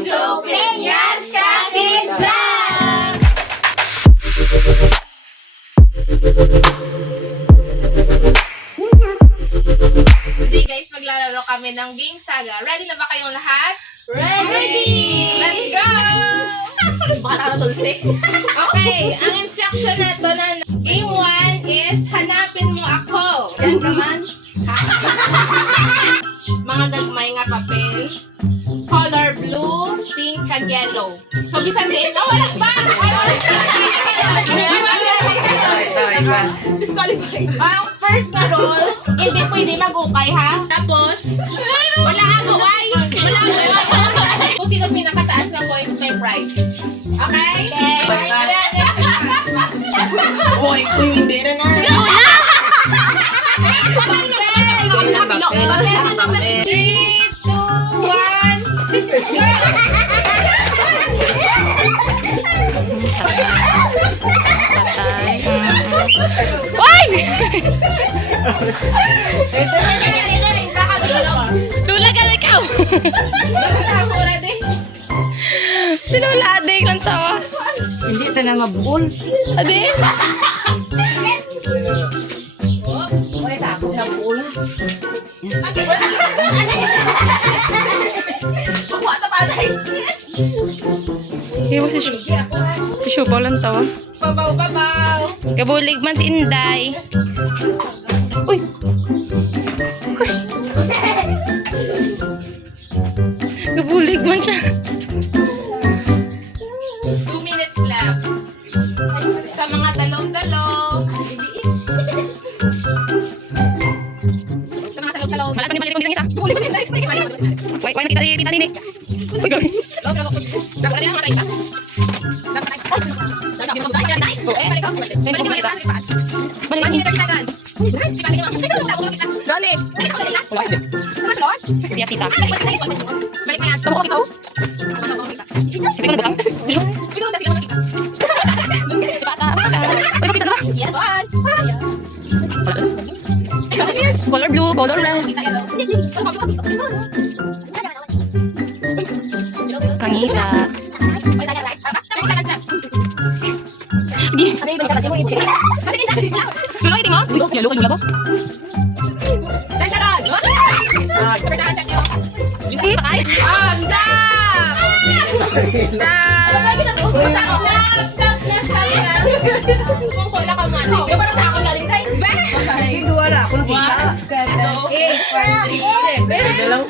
to Piñas Casis Vlog! Today guys, maglalaro kami ng Game Saga. Ready na ba kayong lahat? Ready! Let's go! Baka nakatulsik. Okay, ang instruction nato na Game 1 is hanapin mo ako. Yan naman. Mga gagmay nga papel. Color blue, pink, kag yellow. So, bisan din. Oh, wala ba? Disqualified. Ang first na roll, hindi pwede mag-ukay ha. Tapos, wala agaway. Wala agaway. Kung sino pinakataas na points, may prize. Okay? Hoy, kung hindi na na. Papel! 3, 2, 1. Oy! Lula ka na ikaw! Si Lula, adik lang tawa. Hindi ito na mabuol. Adik? Iwa si Shu. Si Shu, lang tawa. Babaw. Kabulig man si Inday. Uy! Kabulig man siya. 2 minutes left. Sa mga talong-talong. Sa mga salog-salog. Malapit ni balik kong isa. Wait, nakita ni Tita Nini. Uy, gabi. Dapat na matay ka. Dapat na. Balik ako. Balik ako. 30 seconds. Gali. Wala ka. Hindi sita. Balik na yan. Tamo ko ikaw. Hindi ko nagutang. Si Bata. Uy, makita ka ba? Yes, one. Color blue, color red. Pangita. Sige. Lula, iting mo? Yalo ka, lula po. Patay. Oh, stop! Stop na. Kumukuha ka man. Yung para sa akin galing tayo. Hindi wala ako nakita. 1, 2, 3, 4. Ito lang.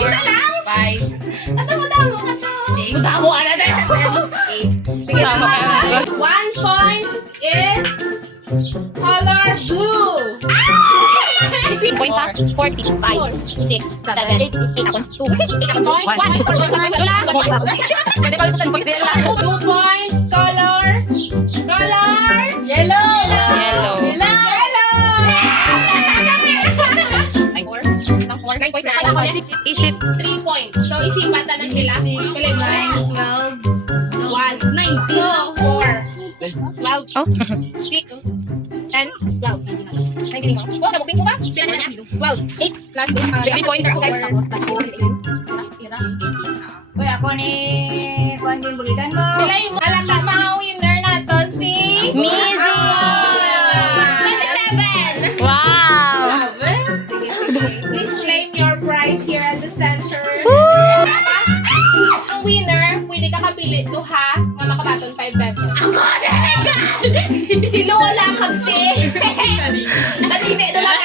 Isa lang? 5. Damo ka to. Damo ka na tayo. 8. Sige, Damo ka. 1 point is color blue. Points ha? 40, 5, 6, 7, 8 ako. 2, 8 ako. Point. 1. Lula. Pwede ba ito 10 points din lang? 2 points. Color. Yellow. Ay, 4. 9 points na. Isip. 3 points. So, isipan tanan nila. Pili mo. 12, 19, 4, 12, Oh. 6, 10, 12. Ay, hindi mo. Oh, nabukling mo ba? 12, 8 plus 3 points. Uy, ako ni Juan din bulitan mo. Pilay mo. Alaka, mga winner natin si Mizzy! 27! Wow! Please claim your prize here at the center. Ang winner, pwede ka kapili duha nga makabaton 5 pesos. Si Lola kasi! Nakatindi na lang.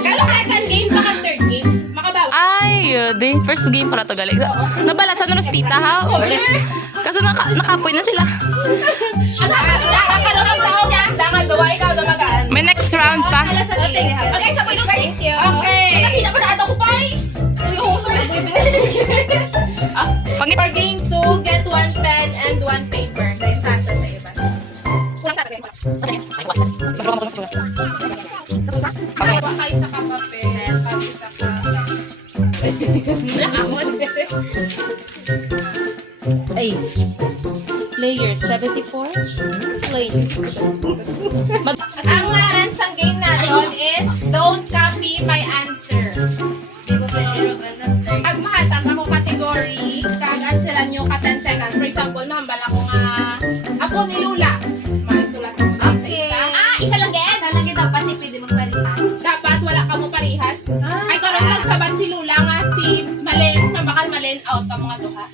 Kalau second game, baka third game, makabawa. Ay, di. First game para to galing. Nabala sa nurse tita ha? Kaso nakapoy na sila. Ano ka niya? Dangan duwa, ikaw na magaan. May next round pa. Okay, sabay lang guys. Okay. Nakita pa na ata ko pa Pangit. For game 2, get 1 pen and 1 paper. Dahil tasa sa iba. Kulang sa tabi. Dalawa kayo sa kapapel, kami sa Ay, Player 74. Players. Ang ngaran sa game natin is don't copy my answer. Di ko pwede ro ganun, sir. Pag mahatag ako category answeran nyo ka 10 seconds. For example, mahambal ako nga apo ni Lula. Maisulat mo na sa isa. Isa lang guys. Isa lang dapat ni pwede magparihas. Dapat wala ka mo parihas. Ay karon magsabat si Lula nga si Malen, mabakal Malen out ka mga duha.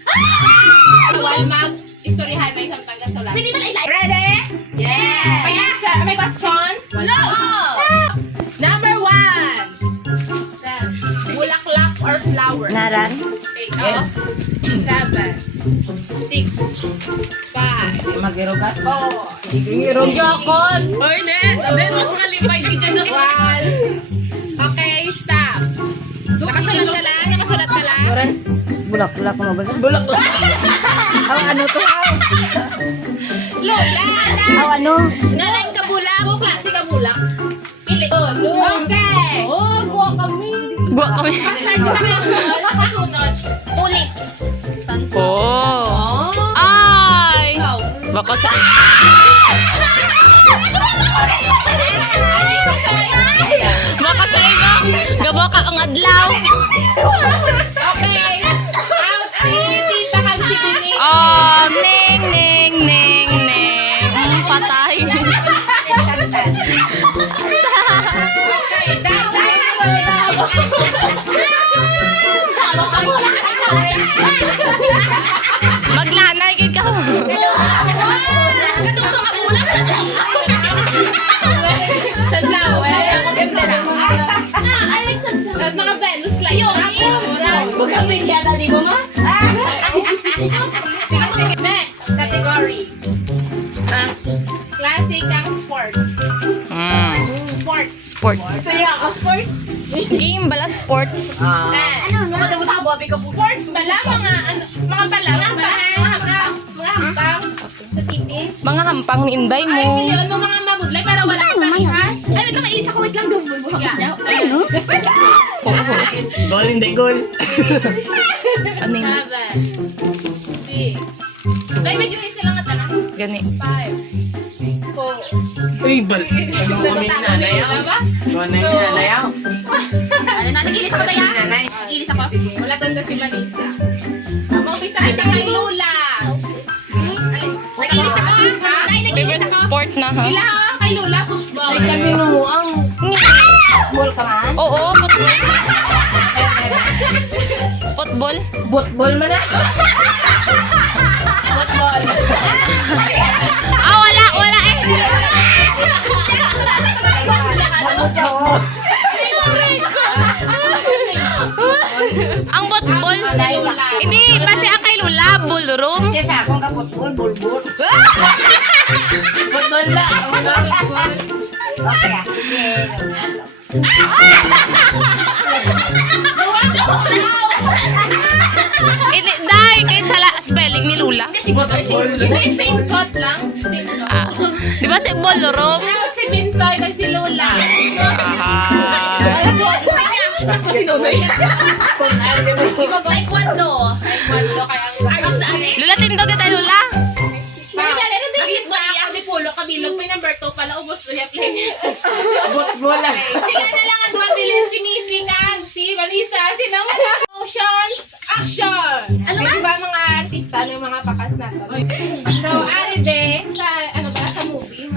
Wal mag-istoryahan may isang taga-sulat. Pwede na ilay. Ready? Yes. May questions? No. Number 1. Bulaklak or flower? Naran? Okay, Yes. 7, 6, 5, Mag-iroga? 4, Rogakon. Hoy, Nes. Nes, mas ngalipay di dyan ako. 1. Okay, stop. Nakasulat ka lang? Nakasulat ka lang? Oran? Bulak-bulak mo ba? Bulak lang. Aw, ano to? Lola! Aw, ano? Nalang kabulak. Klase kabulak. Pili. Okay. Oh, kuha kami. Guwa kami. Start ko na kayo. Kasunod. Tulips. Oh. Ay! Go. Baka sa... Ay, masay. Baka sa iba. Gaba ka ang adlaw. Okay. Out si Tita kag si Bini. Oh, ning, ning, ning, ning. Patay. Okay. Dad. Maglanay gid ka. Katuto ka muna. Sanlaw eh. Ganda na. Alex, mga Venus flytrap. Bukan pinyata di mo ma? Sige. Next category. Classic ang sports. Sports. Sport. Kaya ako sports. Game bala sports. Next. Ano mo tabo abi ka po? Sports bala mga bala. Mga hampang. Sa TV. Mga hampang ni Inday Ay, mo. pilihan mo mga mabudlay para wala ka parihas. Ano ito mailis ako wait lang gawin mo. Ano? Oo. Goal, hindi goal. Ano yun? 7, 6. Dahil medyo may silang nga na. Gani. 5, 4. Uy, ano kami ni nanay ako? Ano ni nanay ako? Ano na nagilis ako daya? Nanay. Nagilis ako. Wala tanda si Manisa. Maumpisa ka kay Lola. Nagilis ako. Ha? Nay nagilis Favorite ako. sport na ha? Ila ka kay Lola, football. Ay, kami no, ang ball ka man? Oo, football. Football? Botball man na. Football. Ah, wala eh. Ang football. Hindi, base ang kay Lula, ballroom. Kasi akong kaputbol, bulbul. Botball ba? Okay, ah. Hindi, dahil kay sala spelling ni Lula. Hindi, same coat lang. Same coat. Ah, di ba si ballroom? Out si Binsoy, nag si Lola. Sakto si Nonoy. Taekwondo. Taekwondo kaya ang... Ayos na ani. Lula, tindog ka tayo, Lula. Pero din na ako ni Pulo Kabilog. May number 2 pala. Ubus ko niya play. Botball lang. Sila na lang ang 2 bilhin. Si Missy Kag, si Vanessa, si Nang Motions, Action! Ano ba? Diba mga artista, ano yung mga pakas natin? So, Aride, sa, ano ba, sa movie,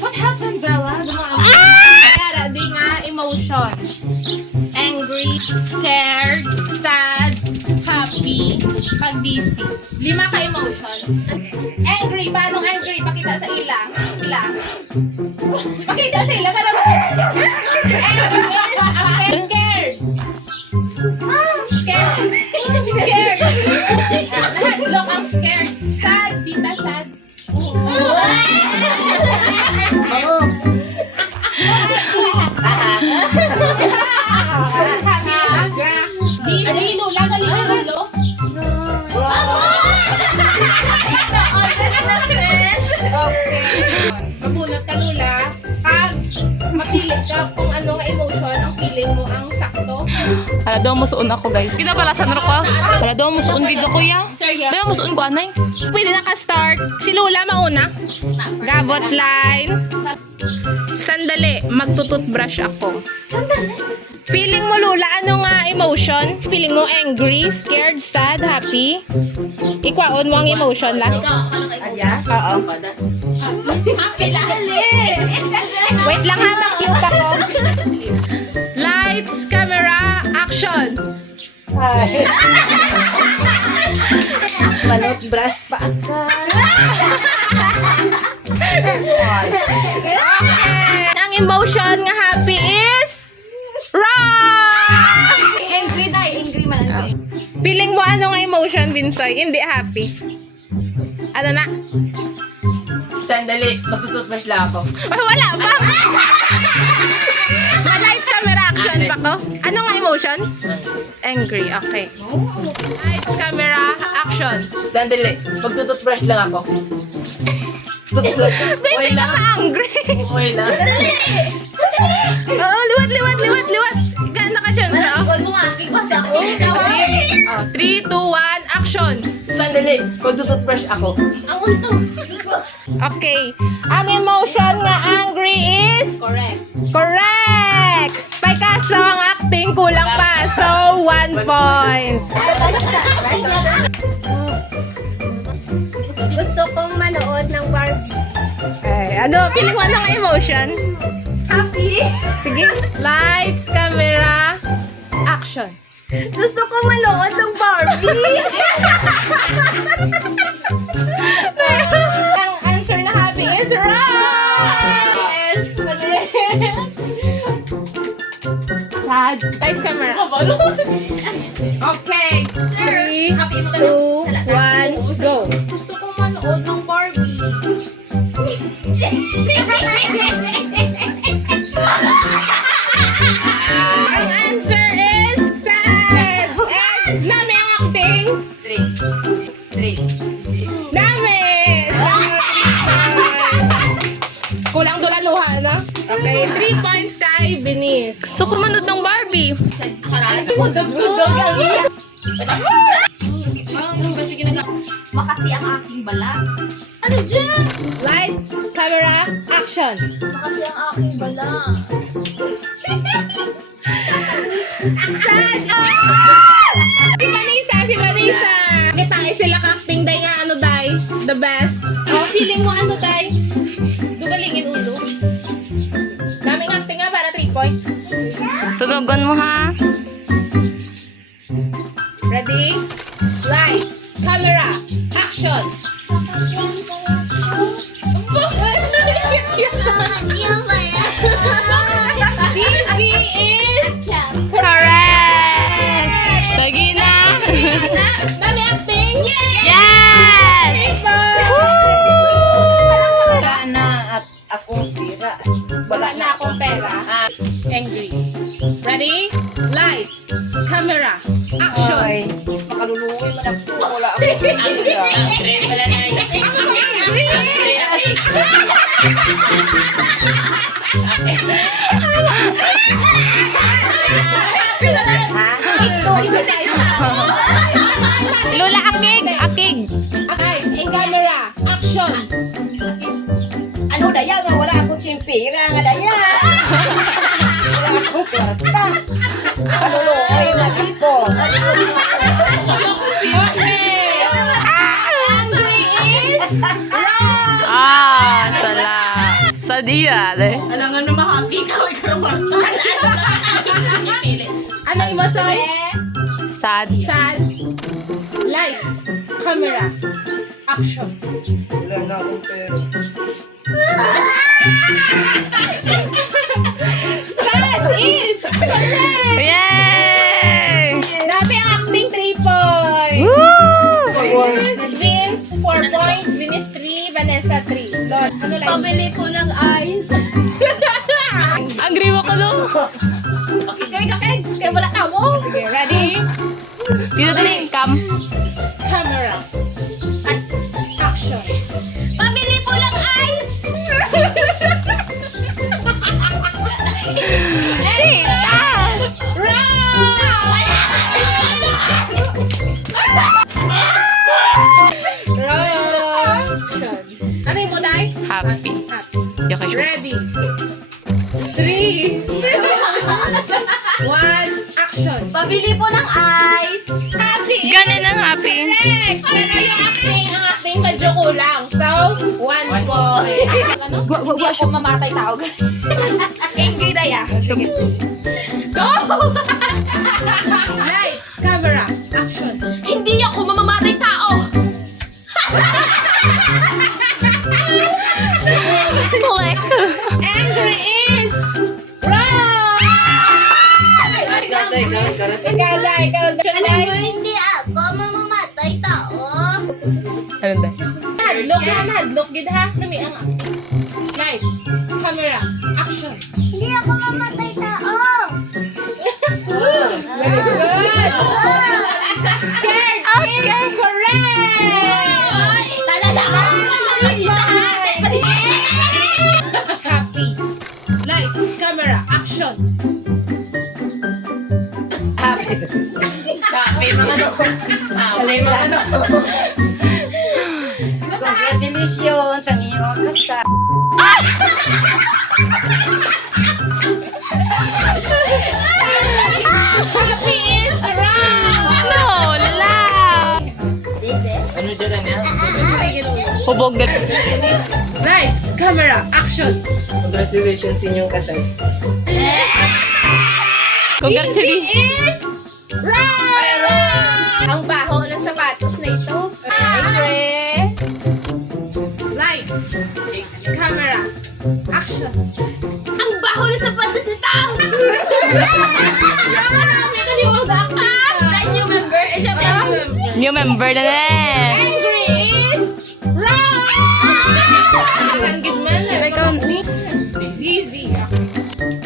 what happened, Bella? Kaya, di nga, emotion. Angry, scared, sad, happy, kag-dizzy. 5 ka-emotion. Angry, paano angry? Pakita sa ila. Pakita sa ila para angry, scared. Scared. Look, I'm scared. Sad, tita, sad. Happy. Di, Lula, galing ka, Lulo. Okay. Mabunot ka, Lula. Pag mapili ka kung ano nga emotion, ang feeling mo ang sakto. Hala daw musuon ako, guys. Kinabalasan ro ko. Hala daw musuon gid ako ya. Seryo? Daw musuon ko anay. Pwede na ka-start. Si Lula mauna. Gabot line. Sandali, magtututbrush ako. Sandali. Feeling mo, Lula, ano nga emotion? Feeling mo angry, scared, sad, happy? Ikwaon mo ang emotion lang? Adya? Oo. Wait lang ha, mag-cue pa ko. Lights, camera, action! Ay. Manot brush pa ka. Okay. Ang emotion nga happy is... Wrong! Angry man. Feeling mo ano nga emotion, Binsoy? Hindi happy. Ano na? Sandali, magtututbrush lang ako. Oh, wala pa! Lights, camera, action pa ko. Ano nga emotion? Angry, okay. Lights, camera, action. Sandali, magtututbrush lang ako. Hindi Wait ka lang. angry. Wait lang. Oo, liwat. Gano'n ka dyan siya? Huwag mo nga, kasi ako. Oh, 3, 2, 1, action. Sandali, magtututbrush ako. Ang unto. Okay. Ang emotion nga angry is... Correct! May kaso ang acting kulang pa. So, 1 point. Gusto kong manood ng Barbie. Ay, ano? Feeling mo anong emotion? Happy. Sige. Lights, camera, action. Gusto kong manood ng Barbie. Ang answer na happy is right! Sad. Lights, camera. Okay. 3, 2, 1, go. Gusto kong manood ng Barbie. Ang answer is sad. And nami ang acting. 3. Nami! Kulang dulaluha, no? Okay, 3 points kay Binis. Gusto ko manood ng Barbie. Makati ang aking bala. Ano dyan? Lights, camera, action. Makati ang aking bala. Sad! Si Vanessa! Kitangay sila ka-acting day nga, ano day? The best. Oh, feeling mo ano day? Dugalingin ulo. Daming acting nga para 3 points. Tunugan mo ha. Ready? Lights, camera, action. Easy is Correct! Lagi na. Dami acting. Yes! Wala na at akong tira. Wala na akong pera. Angry. Ready? Lights, camera, action. Ay, makaluluwi man ako. Wala akong tira. Angry pala na yun. Ito, isa na ito. Lola, akig. Okay, in camera, action. Ano daya nga wala akong simpira nga daya. Wala akong kwarta. Kaluluwi man ako. Okay. Angry is wrong. Sala. Sa dia, de. Alangan na ma-happy ka. Ano yung masoy? Sad. Sad. Lights, camera, action. Wala na akong pera. Sad is correct. Yay! Grabe ang acting, 3 points. Woo! Vince, 4 points. Vinis, 3. Vanessa, 3. Lord, ano lang? Pabili po ng ice. Angry mo ka no? Kaya wala tamo. Sige, ready? Dito na yung cam. Camera. Action. Pabili po ng ice. Ano yung buday? Happy. Happy. Di ako sure. Ready? 3, 2, 1. Bili po ng ice. Happy is Ganun ang happy. correct. Pero yung acting medyo kulang. So, 1 point. Ano? Hindi ako mamatay tao. Angry Daya. Sige. Go! Lights, camera, action. Hindi ako mamamatay tao. Click. Angry is wrong. Ikaw na. Hindi ako mamamatay tao. Ano ba? Hadlok na hadlok. Gid ha. Nami ang acting. Lights, camera, action. Hindi ako mamamatay tao. Very good. Scared Okay. is correct. Talala ka. Happy. Lights, camera, action. May mga ano. May mga ano. Congratulations sa iyong kasal. Happy is wrong. No, la. Ano dyan yan? Hubog. Lights, camera, action. Congratulations sa inyong kasal. Congratulations. Is wrong. Ang baho ng sapatos na ito. Angry. Lights, camera, action. Ang baho ng sapatos nito. May kaliwag acting ka. New member. New member na din. Angry is wrong. Hanggit man eh. Ikaw. Easy.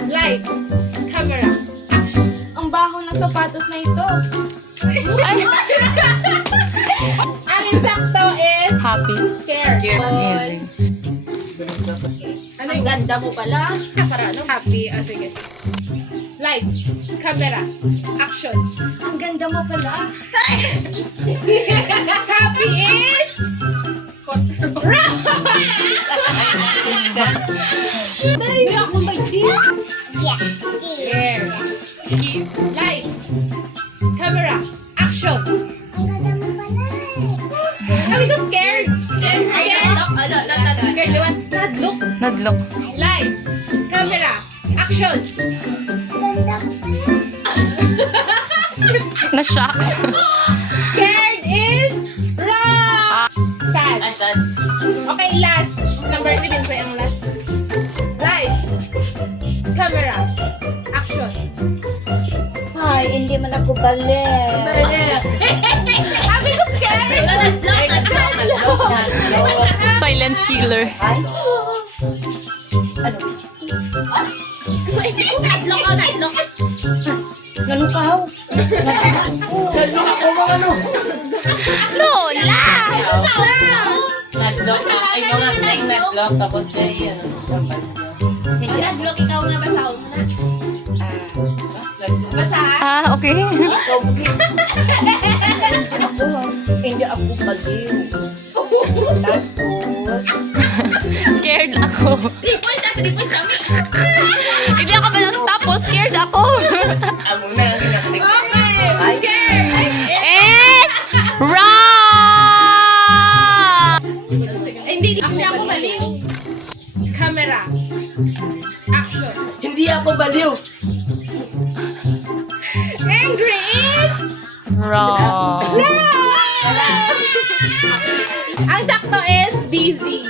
Lights, camera, action. Ang baho ng sapatos na ito. Ay, Ang insakto is happy. scared. Amazing. Ano Ang yung ganda mo pala. para ano? Happy. Ah, sige. Lights, camera, action. Ang ganda mo pala. Happy is wrong. Dahil ako may team. Scared. Lights, camera, action. Sabi ko scared. Scared. Scared. Liwan. Nadlook. Nadlock. Lights, camera, action. Na-shock. Scared is wrong. Sad. Asan? Okay, last. Number 11 ko yung last. Lights, camera, action. Ay, hindi man ako balik. Sabi ko scared. Silence killer. Ay? Ano? Nadlock. Nanukaw? Nadlock ako mga ano. Lola! Nadlock ako. Ay, mga ay nadlock. Tapos kaya ano. Hindi. Nadlock, ikaw nga basahon mo na. Basa? Ah, okay. Ako, hindi ako baliw. Tapos, Scared ako. 3 points kami. Hindi ako balas tapos. Scared ako. Amo na ang ginaktik. Okay, scared. Is wrong! Hindi ako mali. Camera, action. Hindi ako baliw. Angry is Wrong. wrong. Ang sakto is dizzy.